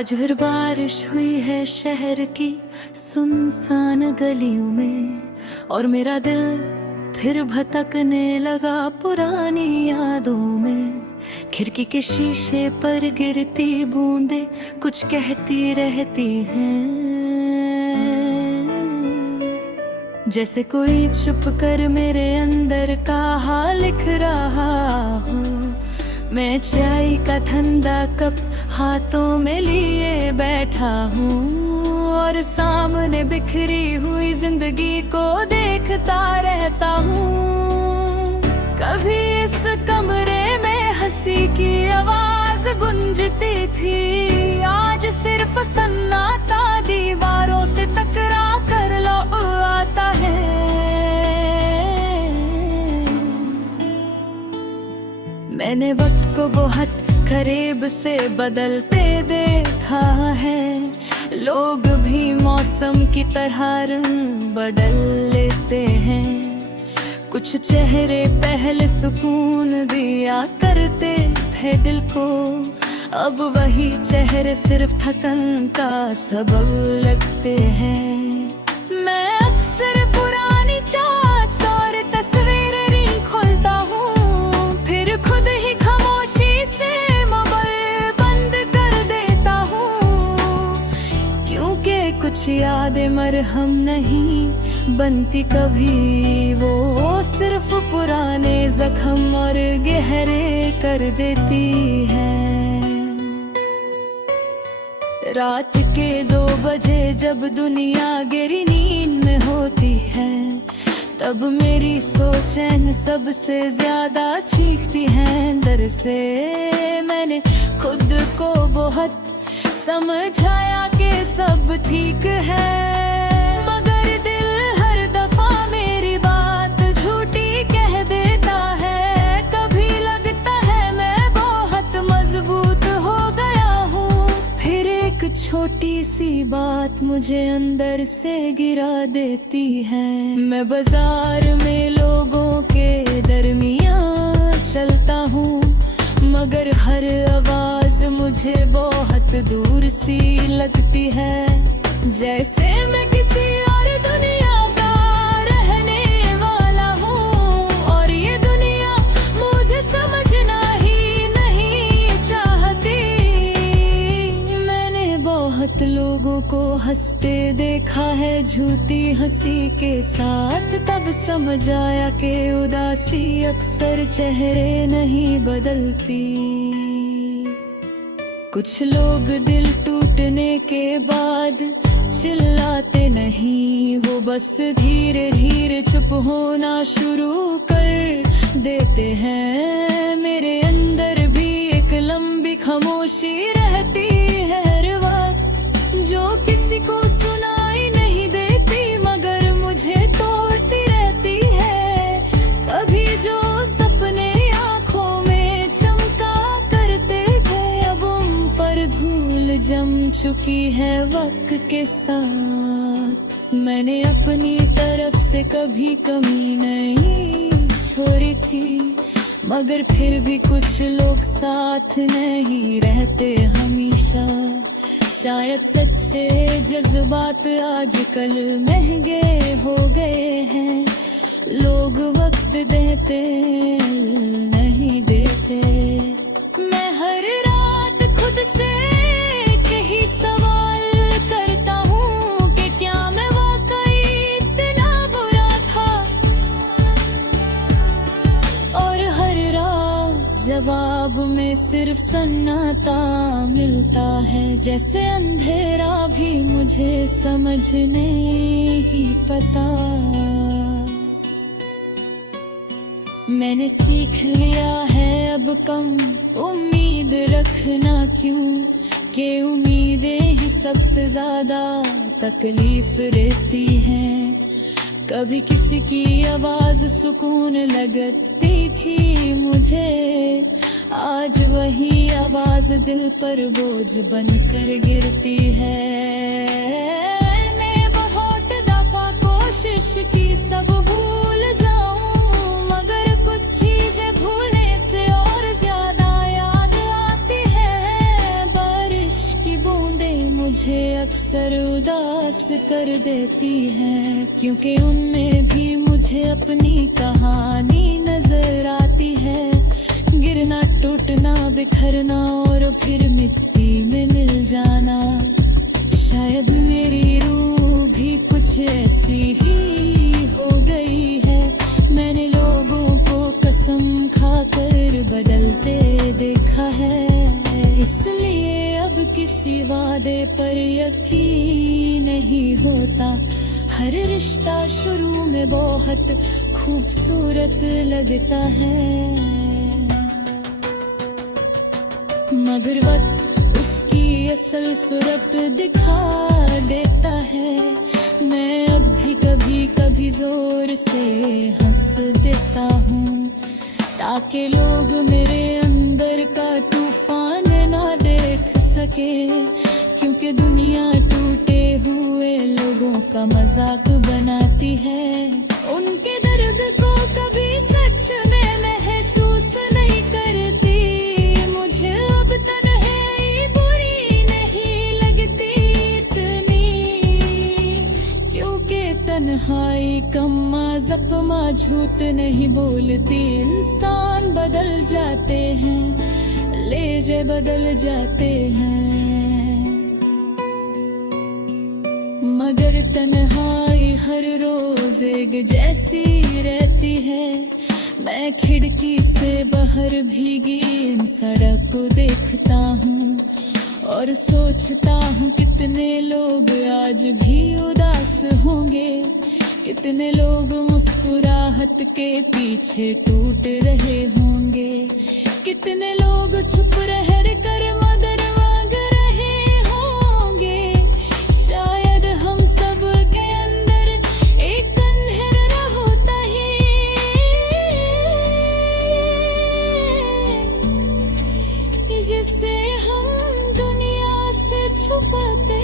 आज हर बारिश हुई है शहर की सुनसान गलियों में, और मेरा दिल फिर भटकने लगा पुरानी यादों में। खिड़की के शीशे पर गिरती बूंदे कुछ कहती रहती हैं, जैसे कोई चुप कर मेरे अंदर का हाल लिख रहा हो। मैं चाय का ठंडा कप हाथों में लिए बैठा हूँ, और सामने बिखरी हुई जिंदगी को देखता रहता हूँ। कभी इस कमरे में हंसी की आवाज गूंजती थी, आज सिर्फ सन्नाटा दीवारों से टकरा कर लौट आता है। मैंने वक्त को बहुत करीब से बदलते देखा है, लोग भी मौसम की तरह रंग बदल लेते हैं। कुछ चेहरे पहले सुकून दिया करते थे दिल को, अब वही चेहरे सिर्फ थकन का सबब लगते हैं। मैं अक्सर पुरानी चार्ट्स और तस्वीरें खोलता हूँ, फिर खुद ही खामोशी से मोबाइल बंद कर देता हूँ, क्योंकि कुछ यादें मरहम नहीं बनती कभी, वो सिर्फ पुराने जख्म और गहरे कर देती हैं। रात के 2 बजे जब दुनिया गहरी नींद में होती है, तब मेरी सोचें सबसे ज्यादा चीखती हैं अंदर से। मैंने खुद को बहुत समझाया कि सब ठीक है, मगर दिल हर दफा मेरी बात झूठी कह देता है। कभी लगता है मैं बहुत मजबूत हो गया हूँ, फिर एक छोटी सी बात मुझे अंदर से गिरा देती है। मैं बाजार में लोगों के दरमियान चलता हूँ, मगर हर आवाज मुझे बहुत दूर सी लगती है, जैसे मैं किसी और दुनिया का रहने वाला हूँ, और ये दुनिया मुझे समझना ही नहीं चाहती। मैंने बहुत लोगों को हंसते देखा है झूठी हंसी के साथ, तब समझ आया कि उदासी अक्सर चेहरे नहीं बदलती। कुछ लोग दिल टूटने के बाद चिल्लाते नहीं, वो बस धीरे धीरे चुप होना शुरू कर देते हैं। मेरे अंदर भी एक लंबी खामोशी रहती है हर वक्त, जो किसी को सुनाई नहीं देती मगर मुझे तोड़ती रहती है। कभी जो सपने आंखों में चमका करते थे, अब उन पर धूल जम चुकी है वक्त के साथ। मैंने अपनी तरफ से कभी कमी नहीं छोड़ी थी, मगर फिर भी कुछ लोग साथ नहीं रहते हमेशा। शायद सच्चे जज्बात आजकल महंगे हो गए हैं, लोग वक्त देते नहीं देते। मैं हर रात खुद से यही सवाल करता हूँ कि क्या मैं वाकई इतना बुरा था, और हर रात जवाब में सिर्फ सन्नाटा मिलता है, जैसे अंधेरा भी मुझे समझने ही पता। मैंने सीख लिया है अब कम उम्मीद रखना, क्यों कि उम्मीदें ही सबसे ज्यादा तकलीफ देती हैं। कभी किसी की आवाज सुकून लगती थी मुझे, आज वही आवाज दिल पर बोझ बनकर गिरती है। मैंने बहुत दफा कोशिश की सब भूल जाऊं, मगर कुछ चीजें भूलने से और ज्यादा याद आती है। बारिश की बूंद अक्सर उदास कर देती हैं, क्योंकि उनमें भी मुझे अपनी कहानी नजर आती है। गिरना, टूटना, बिखरना और फिर मिट्टी में मिल जाना, शायद मेरी रूह भी कुछ ऐसी ही हो गई है। मैंने लोगों को कसम खाकर बदलते देखा है, इसलिए अब किसी वादे पर यकीन नहीं होता। हर रिश्ता शुरू में बहुत खूबसूरत लगता है, मगर वक्त उसकी असल सूरत दिखा देता है। मैं अब भी कभी कभी जोर से हंस देता हूँ, ताकि लोग मेरे अंदर का तूफान ना देख सके, क्योंकि दुनिया टूटे हुए लोगों का मजाक बनाती है। उनके दर्द को कभी सच में महसूस नहीं करती। मुझे अब तन्हाई बुरी नहीं लगती इतनी, क्योंकि तन्हाई कम्मा जख्मा झूठ नहीं बोलती। इंसान बदल जाते हैं, लेजे बदल जाते हैं, मगर तन्हाई हर रोज एक जैसी रहती है। मैं खिड़की से बाहर भीगी इन सड़क को देखता हूँ और सोचता हूँ कितने लोग आज भी उदास होंगे, कितने लोग मुस्कुराहट के पीछे टूट रहे होंगे, कितने लोग चुप रह कर मदद मांग रहे होंगे। शायद हम सब के अंदर एक अंधेरा होता है, जिसे हम दुनिया से छुपाते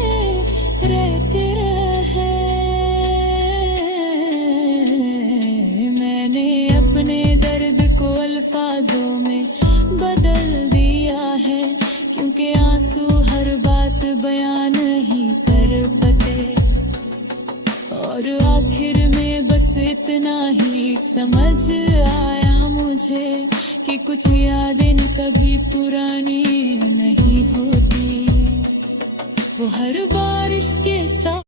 रहते रहे। मैंने अपने दर्द को अल्फाजों में बदल दिया है, क्योंकि आंसू हर बात बयान नहीं कर पाते। और आखिर में बस इतना ही समझ आया मुझे कि कुछ यादें कभी पुरानी नहीं होती। वो हर बारिश के साथ